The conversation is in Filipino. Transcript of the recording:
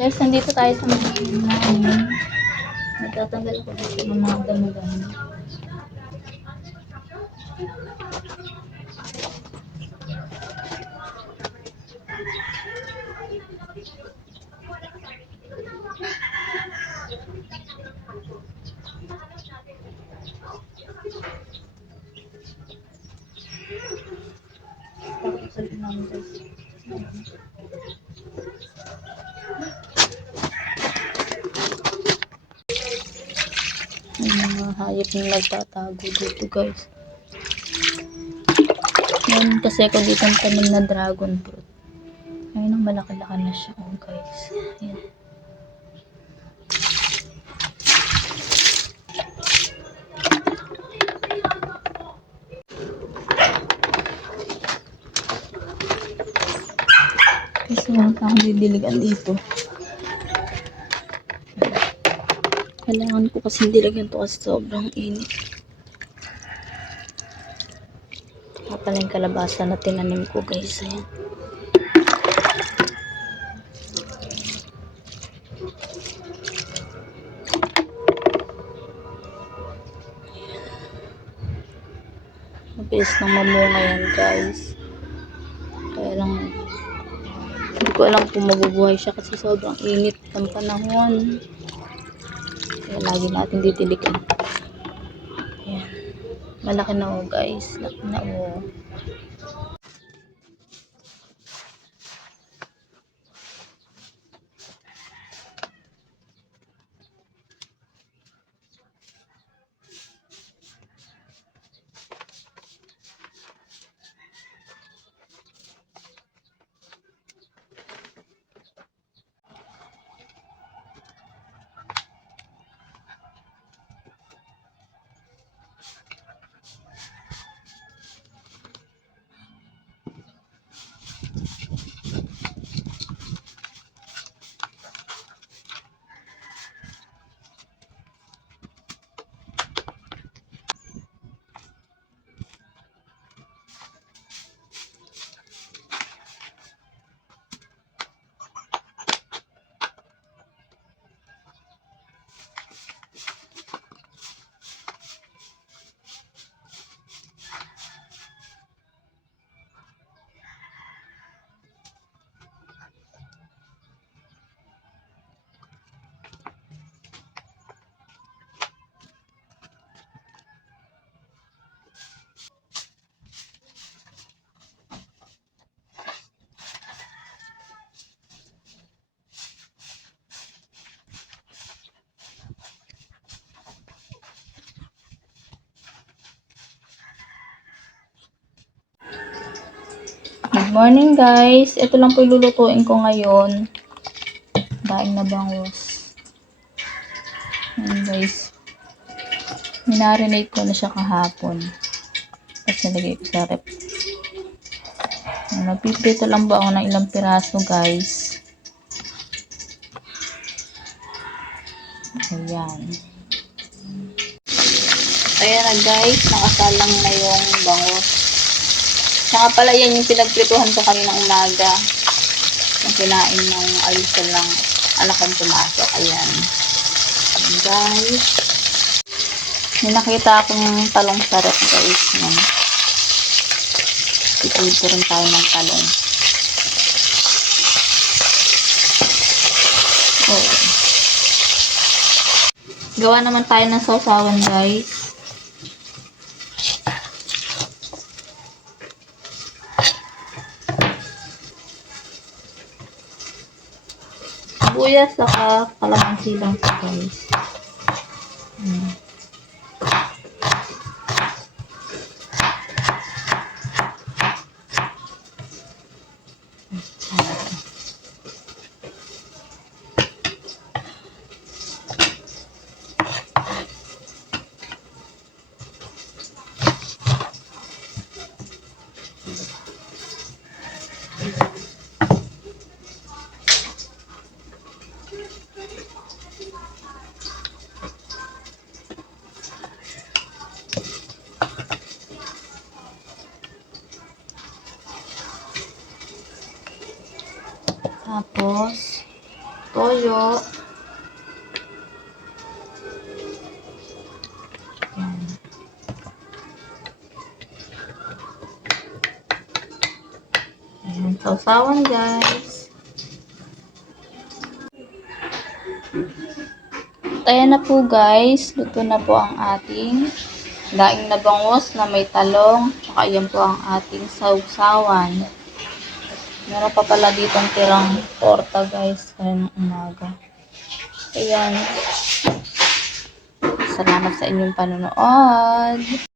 Guys, nandito tayo sa mga namin. Nagtatanggal ako dito ng mga damo-damo. Tapos sabi namin guys. May mga hayop na nagtatago dito guys. Meron kasi ako dito ang tanim na dragon fruit. Ayun ang malaki-laki na siya oh guys. Ayan. Kasi pa akong didiligan dito. Kailangan ko kasi diligan to kasi sobrang init. Ito pala yung kalabasa na tinanim ko guys. Ayan. Mabilis nang mamunga yan guys. Kaya lang hindi ko alam kung mabubuhay siya kasi sobrang init ng panahon. Kaya lagi natin ditiligan. Ayan. Malaki na oh guys. Laki na oh. Morning guys. Ito lang po ilulutuin ko ngayon. Daing na bangus. Ayan guys. Minarinate ko na siya kahapon. Tapos nalagay ko sa rep. Nagpiprito lang ba ako ng ilang piraso guys. Ayan. Ayan na guys. Nakasalang na yung bangus. Saka pala yan yung pinagprituhan ko kanina umaga. Yung kinain ng almusal lang anak kong pumasok. Ayan. Ayan guys. May nakita akong talong sarap guys. Yan. Ipulpo rin tayo ng talong. Oo. Gawa naman tayo ng sausawan guys. Sibuyas saka kalamansi lang sa guys. Hmm. toyo. Yan. Ayan, sausawan guys. Ayan na po guys, luto na po ang ating daing na bangos na may talong. Tsaka yan po ang ating sausawan. Meron pa pala dito ang tirang torta guys, kaya ng umaga. Ayan. Salamat sa inyong panonood.